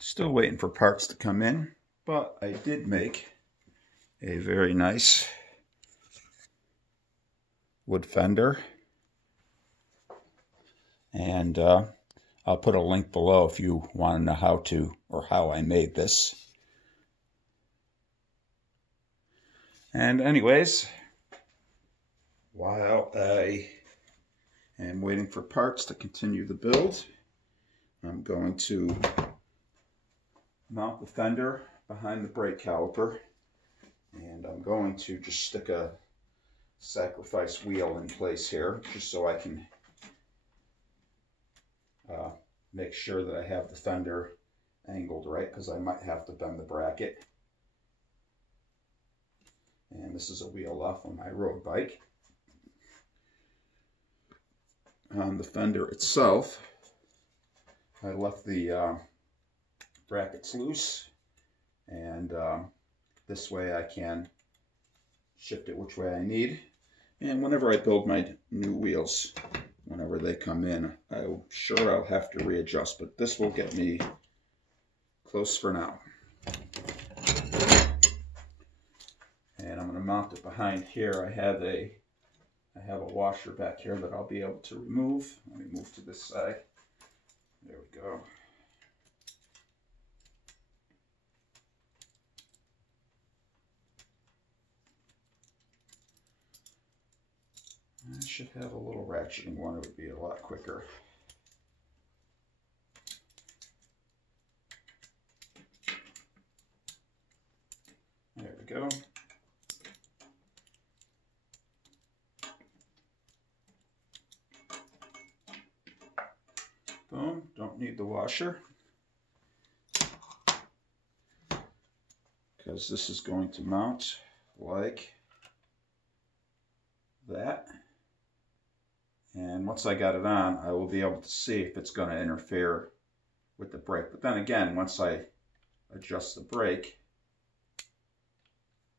Still waiting for parts to come in, but I did make a very nice wood fender, and I'll put a link below if you want to know how to or how I made this. And anyways, while I am waiting for parts to continue the build, I'm going to mount the fender behind the brake caliper, and I'm going to just stick a sacrifice wheel in place here just so I can make sure that I have the fender angled right, because I might have to bend the bracket. And this is a wheel off on my road bike. On the fender itself, I left the brackets loose, and this way I can shift it which way I need. And whenever I build my new wheels, whenever they come in, I'm sure I'll have to readjust, but this will get me close for now. And I'm going to mount it behind here. I have a washer back here that I'll be able to remove. Let me move to this side. There we go. I should have a little ratcheting one. It would be a lot quicker. There we go. Boom. Don't need the washer, because this is going to mount like that. And once I got it on, I will be able to see if it's going to interfere with the brake. But then again, once I adjust the brake,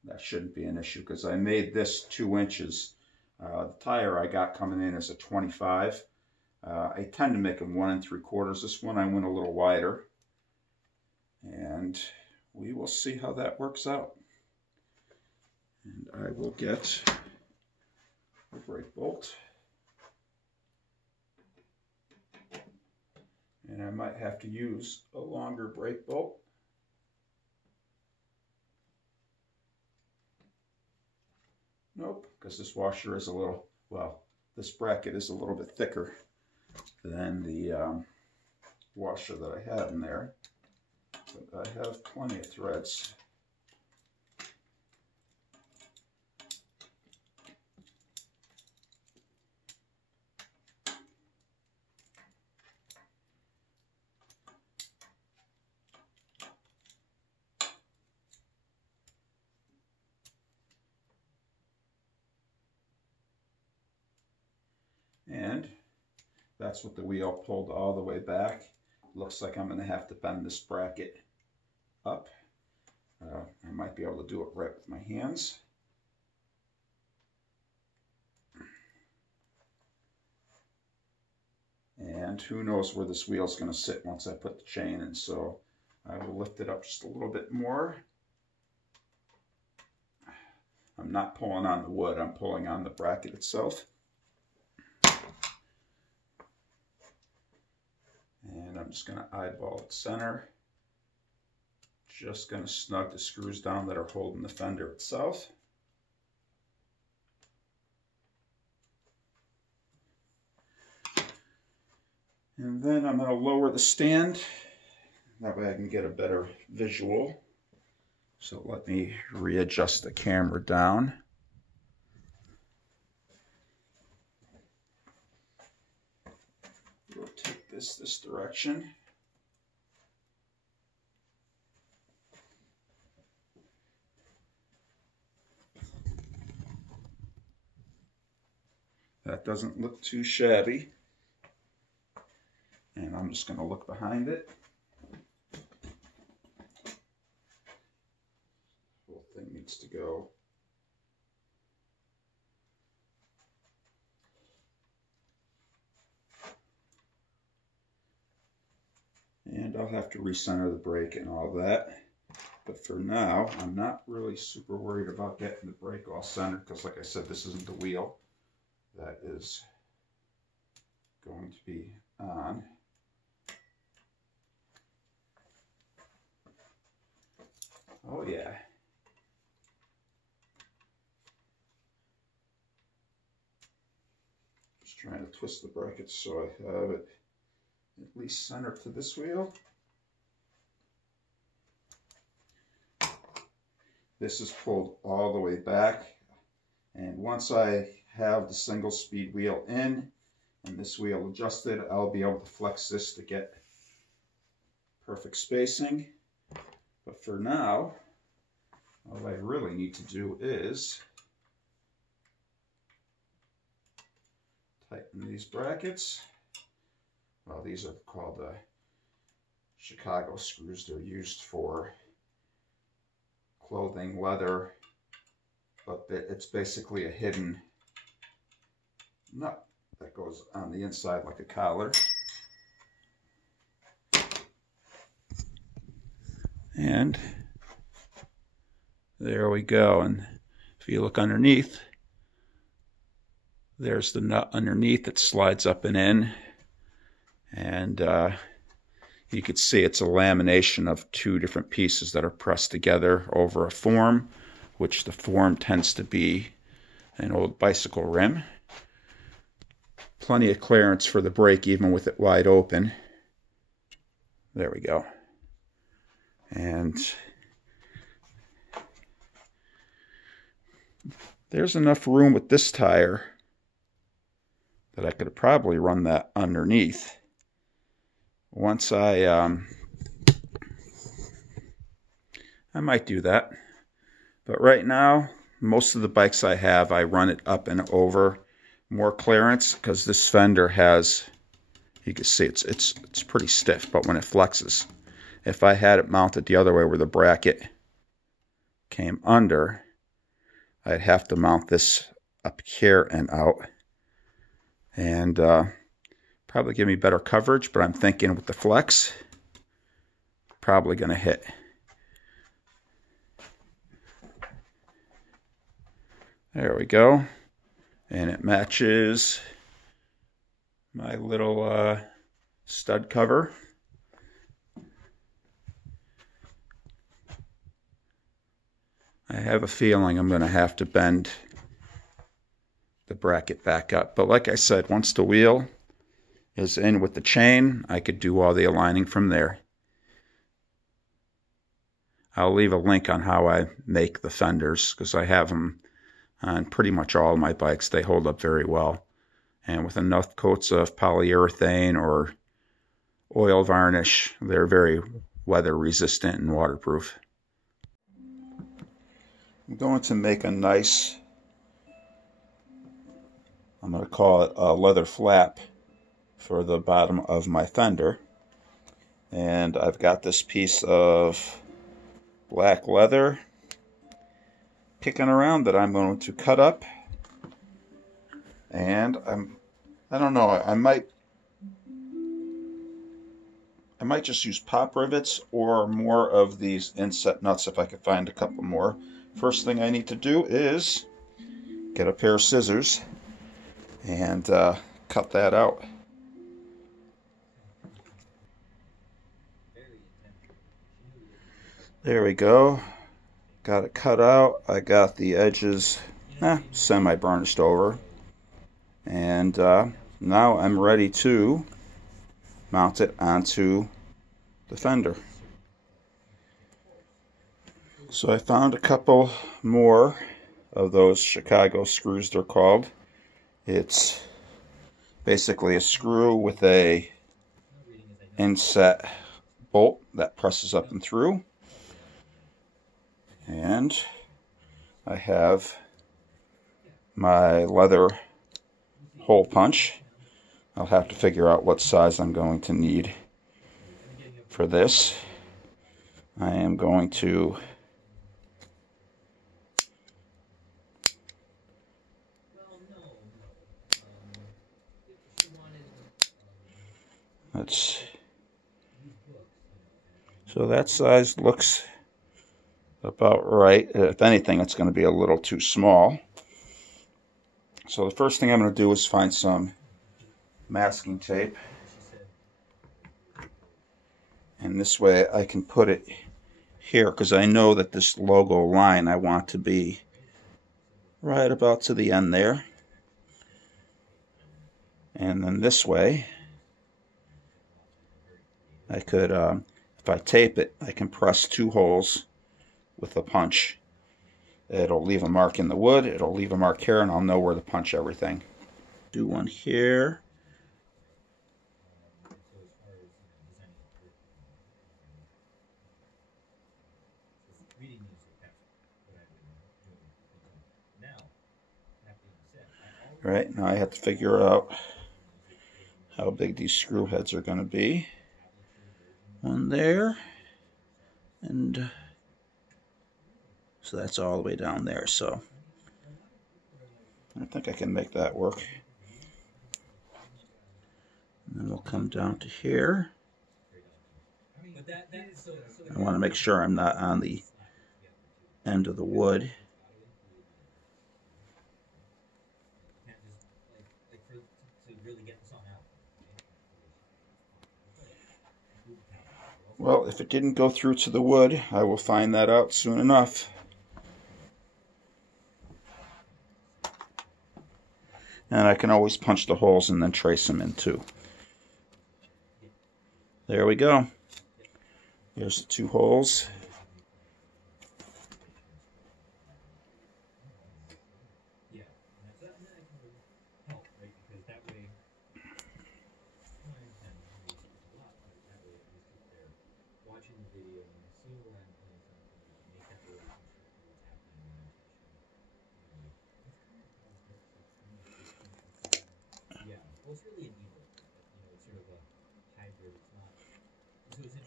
that shouldn't be an issue, because I made this 2 inches. The tire I got coming in is a 25. I tend to make them 1 3/4. This one I went a little wider, and we will see how that works out. And I will get the brake bolt, and I might have to use a longer brake bolt. Nope, because this washer is a little, well, this bracket is a little bit thicker than the washer that I had in there, but I have plenty of threads. And that's what the wheel pulled all the way back. Looks like I'm going to have to bend this bracket up. I might be able to do it right with my hands. And who knows where this wheel is going to sit once I put the chain in, so I will lift it up just a little bit more. I'm not pulling on the wood, I'm pulling on the bracket itself. And I'm just going to eyeball it center. Just going to snug the screws down that are holding the fender itself. And then I'm going to lower the stand. That way I can get a better visual. So let me readjust the camera down. Rotate this direction. That doesn't look too shabby. And I'm just going to look behind it. The whole thing needs to go. And I'll have to recenter the brake and all that. But for now, I'm not really super worried about getting the brake all centered because, like I said, this isn't the wheel that is going to be on. Oh yeah. Just trying to twist the brackets so I have it at least centered to this wheel. This is pulled all the way back, and once I have the single speed wheel in and this wheel adjusted, I'll be able to flex this to get perfect spacing. But for now, all I really need to do is tighten these brackets. Well, these are called Chicago screws. They're used for clothing, leather, but it's basically a hidden nut that goes on the inside like a collar. And there we go. And if you look underneath, there's the nut underneath that slides up and in. And you can see it's a lamination of two different pieces that are pressed together over a form, which the form tends to be an old bicycle rim. Plenty of clearance for the brake even with it wide open. There we go. And there's enough room with this tire that I could probably run that underneath. Once I might do that, but right now most of the bikes I have, I run it up and over more clearance because this fender has, you can see it's pretty stiff, but when it flexes, if I had it mounted the other way where the bracket came under, I'd have to mount this up here and out, and probably give me better coverage, but I'm thinking with the flex, probably going to hit. There we go. And it matches my little stud cover. I have a feeling I'm going to have to bend the bracket back up. But like I said, once the wheel is in with the chain, I could do all the aligning from there. I'll leave a link on how I make the fenders because I have them on pretty much all of my bikes. They hold up very well. And with enough coats of polyurethane or oil varnish, they're very weather resistant and waterproof. I'm going to make a nice, I'm going to call it a leather flap for the bottom of my fender. And I've got this piece of black leather kicking around that I'm going to cut up. And I don't know, I might just use pop rivets or more of these inset nuts if I could find a couple more. First thing I need to do is get a pair of scissors and cut that out. There we go. Got it cut out. I got the edges semi-burnished over. And now I'm ready to mount it onto the fender. So I found a couple more of those Chicago screws, they're called. It's basically a screw with a inset bolt that presses up and through. And I have my leather hole punch. I'll have to figure out what size I'm going to need for this. I am going to So that size looks about right. If anything, it's going to be a little too small. So the first thing I'm going to do is find some masking tape. And this way I can put it here, because I know that this logo line I want to be right about to the end there. And then this way I could, if I tape it, I can press 2 holes with a punch. It'll leave a mark in the wood, it'll leave a mark here, and I'll know where to punch everything. Do one here. Right, now I have to figure out how big these screw heads are going to be. One there, and so that's all the way down there. So I think I can make that work. And then we'll come down to here. I want to make sure I'm not on the end of the wood. Well, if it didn't go through to the wood, I will find that out soon enough. And I can always punch the holes and then trace them in too. There we go. Here's the 2 holes.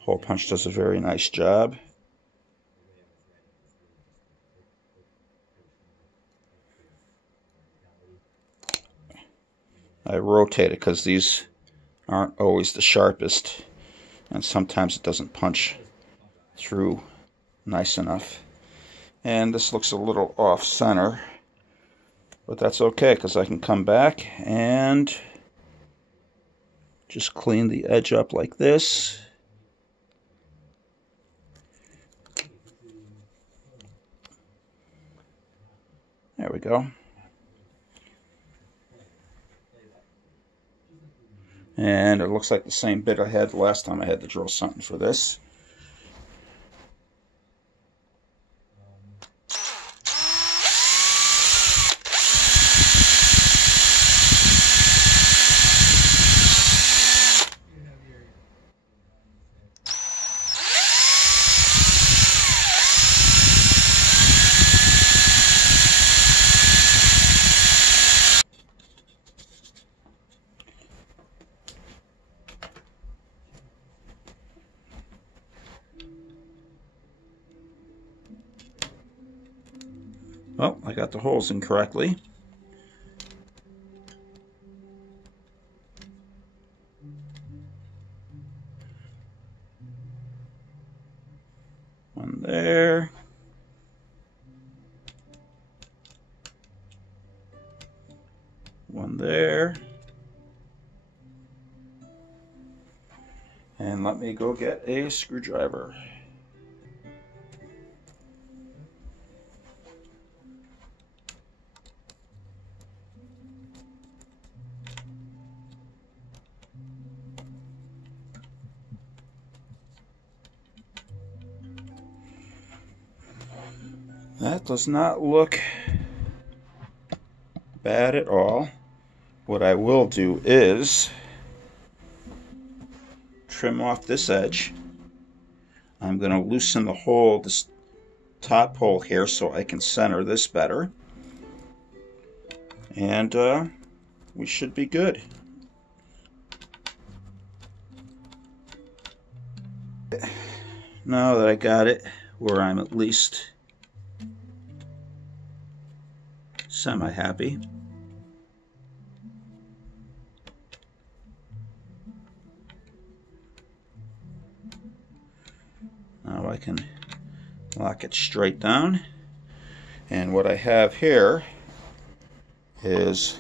Hole punch does a very nice job. I rotate it because these aren't always the sharpest, and sometimes it doesn't punch through nice enough. And this looks a little off center, but that's okay because I can come back and just clean the edge up like this. There we go. And it looks like the same bit I had the last time I had to drill something for this. Oh, I got the holes in correctly. One there. One there. And let me go get a screwdriver. That does not look bad at all. What I will do is trim off this edge. I'm going to loosen the hole, this top hole here, so I can center this better. And we should be good. Now that I got it where I'm at least semi-happy, I can lock it straight down. And what I have here is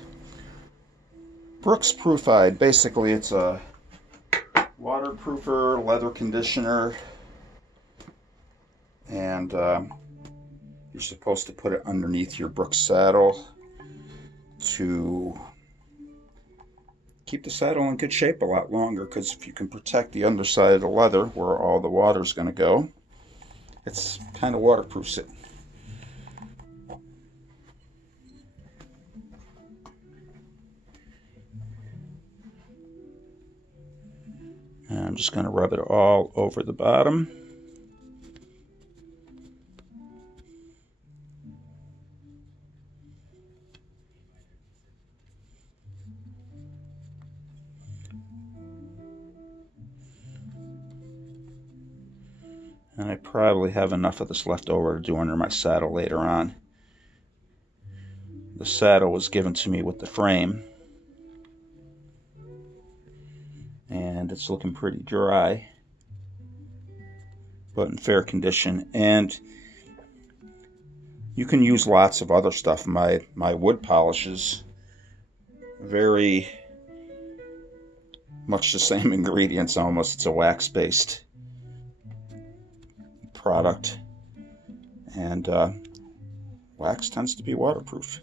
Brooks Proofide. Basically, it's a waterproofer, leather conditioner, and you're supposed to put it underneath your Brooks saddle to keep the saddle in good shape a lot longer, because if you can protect the underside of the leather where all the water's going to go, it's kind of waterproofs it. And I'm just going to rub it all over the bottom. And I probably have enough of this left over to do under my saddle later on. The saddle was given to me with the frame, and it's looking pretty dry, but in fair condition. And you can use lots of other stuff. My wood polish is very much the same ingredients almost. It's a wax-based product, and wax tends to be waterproof.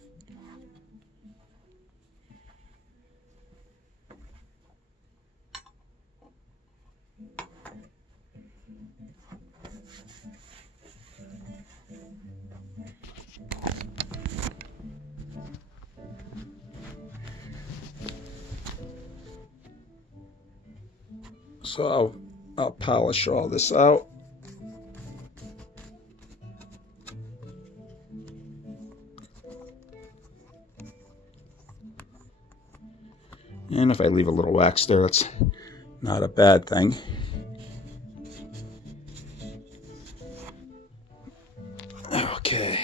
So I'll polish all this out. And if I leave a little wax there, that's not a bad thing. Okay.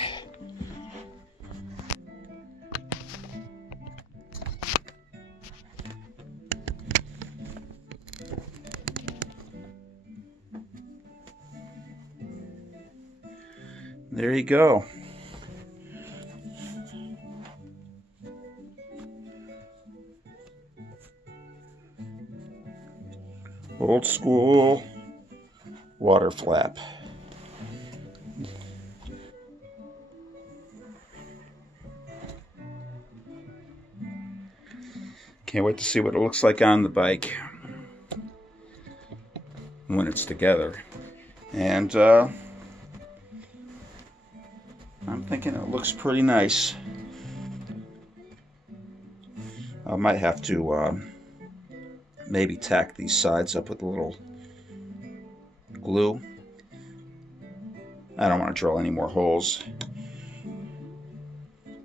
There you go. Old school water flap. Can't wait to see what it looks like on the bike when it's together. And I'm thinking it looks pretty nice. I might have to maybe tack these sides up with a little glue. I don't want to drill any more holes,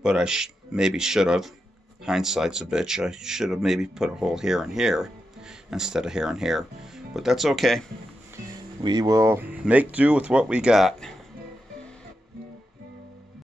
but I maybe should have. Hindsight's a bitch. I should have maybe put a hole here and here instead of here and here, but that's okay. We will make do with what we got.